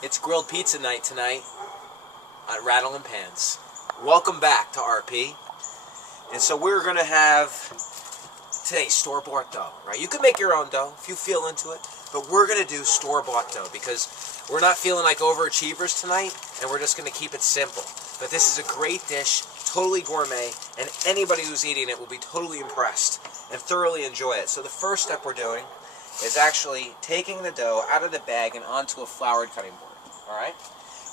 It's grilled pizza night tonight at Rattlin' Pans. Welcome back to RP. And so we're going to have today store-bought dough, right? You can make your own dough if you feel into it, but we're going to do store-bought dough because we're not feeling like overachievers tonight, and we're just going to keep it simple. But this is a great dish, totally gourmet, and anybody who's eating it will be totally impressed and thoroughly enjoy it. So the first step we're doing is actually taking the dough out of the bag and onto a floured cutting board. All right?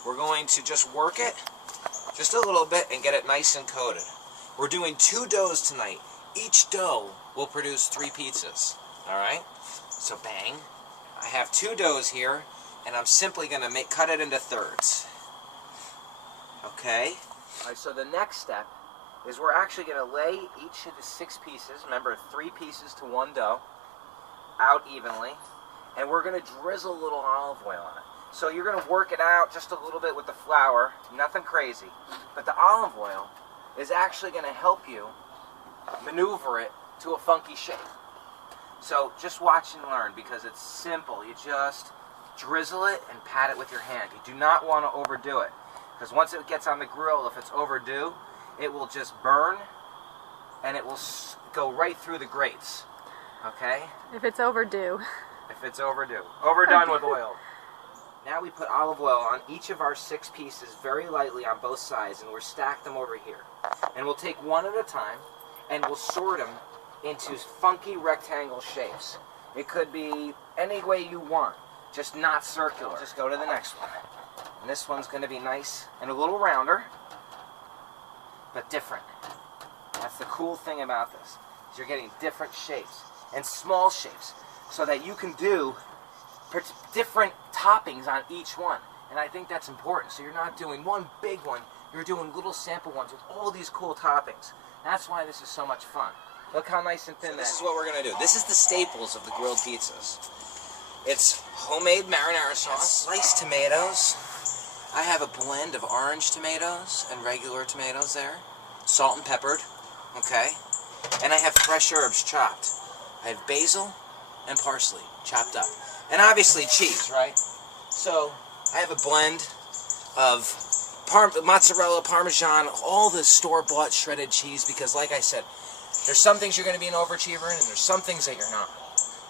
We're going to just work it just a little bit and get it nice and coated. We're doing 2 doughs tonight. Each dough will produce 3 pizzas. All right? So bang. I have 2 doughs here, and I'm simply going to cut it into thirds. Okay? All right, so the next step is we're actually going to lay each of the 6 pieces, remember 3 pieces to 1 dough, out evenly, and we're going to drizzle a little olive oil on it. So you're going to work it out just a little bit with the flour, nothing crazy, but the olive oil is actually going to help you maneuver it to a funky shape. So just watch and learn because it's simple. You just drizzle it and pat it with your hand. You do not want to overdo it because once it gets on the grill, if it's overdue, it will just burn and it will go right through the grates. Okay? If it's overdue. If it's overdue. Overdone with oil. Now we put olive oil on each of our 6 pieces very lightly on both sides, and we'll stack them over here. And we'll take one at a time, and we'll sort them into funky rectangle shapes. It could be any way you want, just not circular. Just go to the next one. And this one's going to be nice and a little rounder, but different. That's the cool thing about this, is you're getting different shapes and small shapes so that you can do different toppings on each one. And I think that's important. So you're not doing one big one, you're doing little sample ones with all these cool toppings. That's why this is so much fun. Look how nice and thin that is. This is what we're going to do. This is the staples of the grilled pizzas. It's homemade marinara sauce, sliced tomatoes. I have a blend of orange tomatoes and regular tomatoes there. Salt and peppered. Okay? And I have fresh herbs chopped. I have basil and parsley chopped up. And obviously cheese, right? So I have a blend of mozzarella, Parmesan, all the store-bought shredded cheese because, like I said, there's some things you're going to be an overachiever in and there's some things that you're not.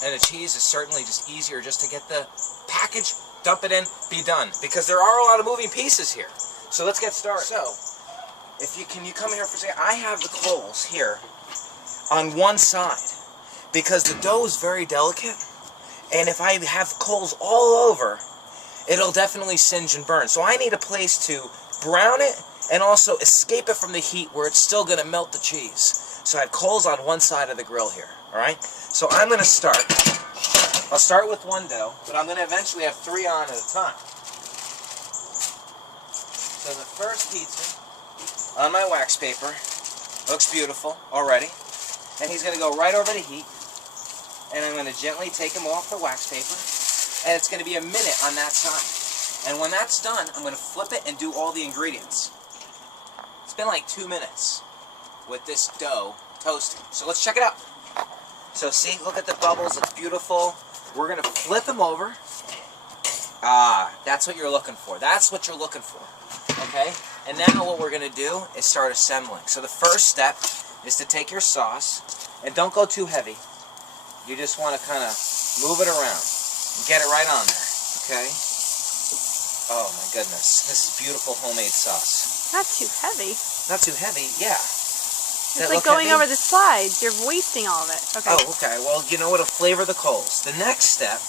And the cheese is certainly just easier just to get the package, dump it in, be done. Because there are a lot of moving pieces here. So let's get started. So, can you come here for a second? I have the coals here on one side because the dough is very delicate. And if I have coals all over, it'll definitely singe and burn. So I need a place to brown it and also escape it from the heat where it's still going to melt the cheese. So I have coals on one side of the grill here, all right? So I'm going to start. I'll start with 1 dough, but I'm going to eventually have 3 on at a time. So the first pizza on my wax paper looks beautiful already. And he's going to go right over the heat. And I'm going to gently take him off the wax paper. And it's going to be a minute on that side. And when that's done, I'm going to flip it and do all the ingredients. It's been like 2 minutes with this dough toasting. So let's check it out. So see, look at the bubbles. It's beautiful. We're going to flip them over. Ah, that's what you're looking for. That's what you're looking for. Okay? And now what we're going to do is start assembling. So the first step is to take your sauce. And don't go too heavy. You just want to kind of move it around and get it right on there, okay? Oh my goodness, this is beautiful homemade sauce. Not too heavy. Not too heavy, yeah. It's like going over the slides. You're wasting all of it. Okay. Oh, okay. Well, you know what'll flavor the coals. The next step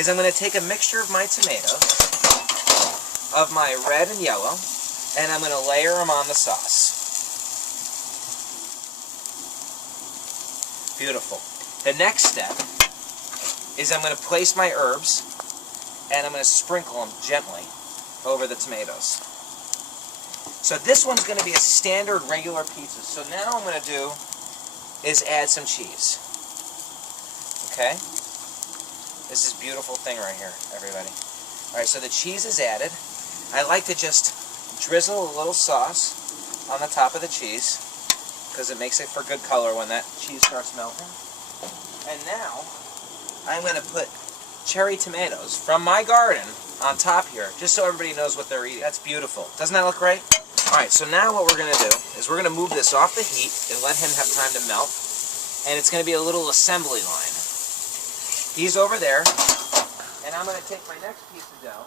is I'm going to take a mixture of my tomatoes, of my red and yellow, and I'm going to layer them on the sauce. Beautiful. The next step is I'm going to place my herbs and I'm going to sprinkle them gently over the tomatoes. So this one's going to be a standard regular pizza. So now what I'm going to do is add some cheese. Okay? This is a beautiful thing right here, everybody. Alright, so the cheese is added. I like to just drizzle a little sauce on the top of the cheese because it makes it for good color when that cheese starts melting. And now, I'm going to put cherry tomatoes from my garden on top here, just so everybody knows what they're eating. That's beautiful. Doesn't that look great? Alright, so now what we're going to do is we're going to move this off the heat and let him have time to melt. And it's going to be a little assembly line. He's over there, and I'm going to take my next piece of dough,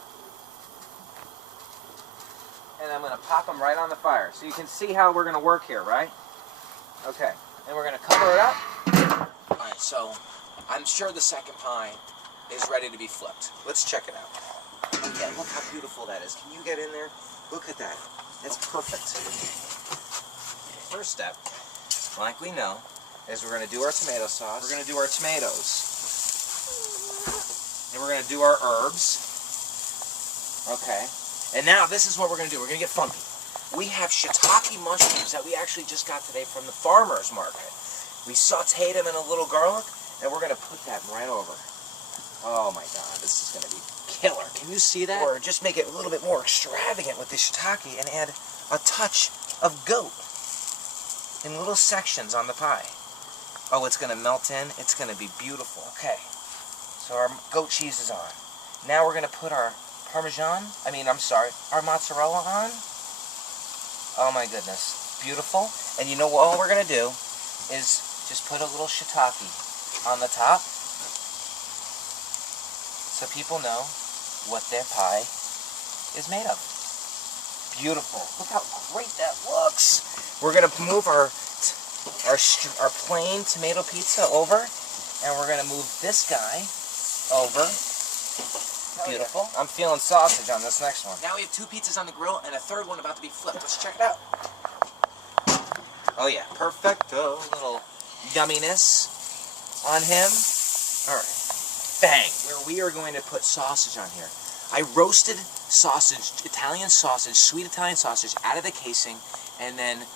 and I'm going to pop them right on the fire. So you can see how we're going to work here, right? Okay, and we're going to cover it up. Alright, so I'm sure the second pie is ready to be flipped. Let's check it out. Yeah, look how beautiful that is. Can you get in there? Look at that. That's perfect. First step, like we know, is we're going to do our tomato sauce. We're going to do our tomatoes. And we're going to do our herbs. Okay. And now this is what we're going to do. We're going to get funky. We have shiitake mushrooms that we actually just got today from the farmer's market. We sauteed them in a little garlic, and we're going to put that right over. Oh my god, this is going to be killer. Can you see that? Or just make it a little bit more extravagant with the shiitake and add a touch of goat in little sections on the pie. Oh, it's going to melt in. It's going to be beautiful. Okay, so our goat cheese is on. Now we're going to put our our mozzarella on. Oh my goodness, beautiful. And you know what all we're going to do is just put a little shiitake on the top so people know what their pie is made of. Beautiful. Look how great that looks. We're going to move our plain tomato pizza over, and we're going to move this guy over. Beautiful. I'm feeling sausage on this next one. Now we have 2 pizzas on the grill and a third one about to be flipped. Let's check it out. Oh yeah, perfecto. Little yumminess on him. Alright. Bang. Where we are going to put sausage on here. I roasted sausage, Italian sausage, sweet Italian sausage, out of the casing, and then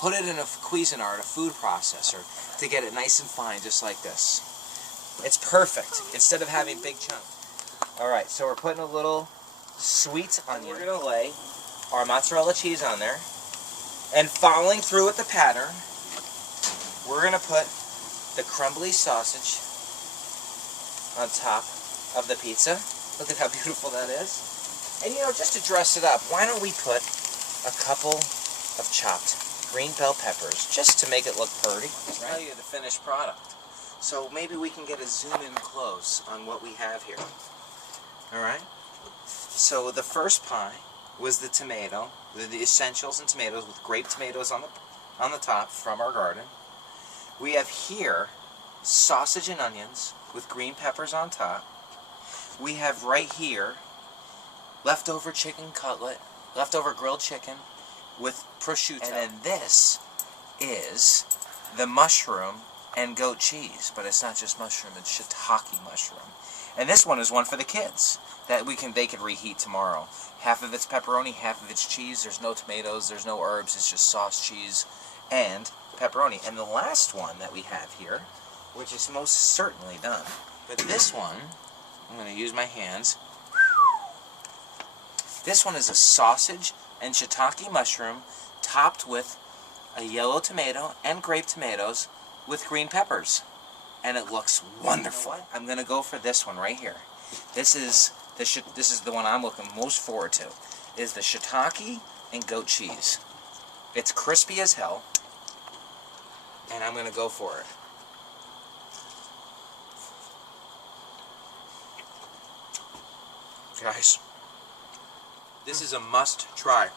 put it in a Cuisinart, a food processor, to get it nice and fine, just like this. It's perfect, instead of having big chunks. Alright, so we're putting a little sweet onion. We're going to lay our mozzarella cheese on there, and following through with the pattern, we're going to put the crumbly sausage on top of the pizza. Look at how beautiful that is. And you know, just to dress it up, why don't we put a couple of chopped green bell peppers just to make it look pretty. Right? Tell you the finished product. So maybe we can get a zoom in close on what we have here. Alright? So the first pie was the tomato, the essentials and tomatoes with grape tomatoes on the top from our garden. We have here sausage and onions with green peppers on top. We have right here leftover chicken cutlet, leftover grilled chicken with prosciutto. And then this is the mushroom and goat cheese, but it's not just mushroom, it's shiitake mushroom. And this one is one for the kids that they could reheat tomorrow. Half of it's pepperoni, half of it's cheese. There's no tomatoes, there's no herbs, it's just sauce, cheese, and pepperoni. And the last one that we have here, which is most certainly done, but this one, I'm going to use my hands. This one is a sausage and shiitake mushroom topped with a yellow tomato and grape tomatoes with green peppers. And it looks wonderful. I'm going to go for this one right here. This is the one I'm looking most forward to. Is the shiitake and goat cheese. It's crispy as hell. And I'm going to go for it. Guys, this is a must try.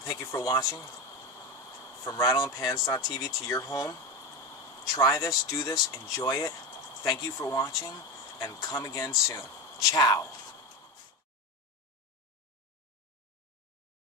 Thank you for watching. From rattleandpans.tv to your home. Try this, do this, enjoy it. Thank you for watching, and come again soon. Ciao.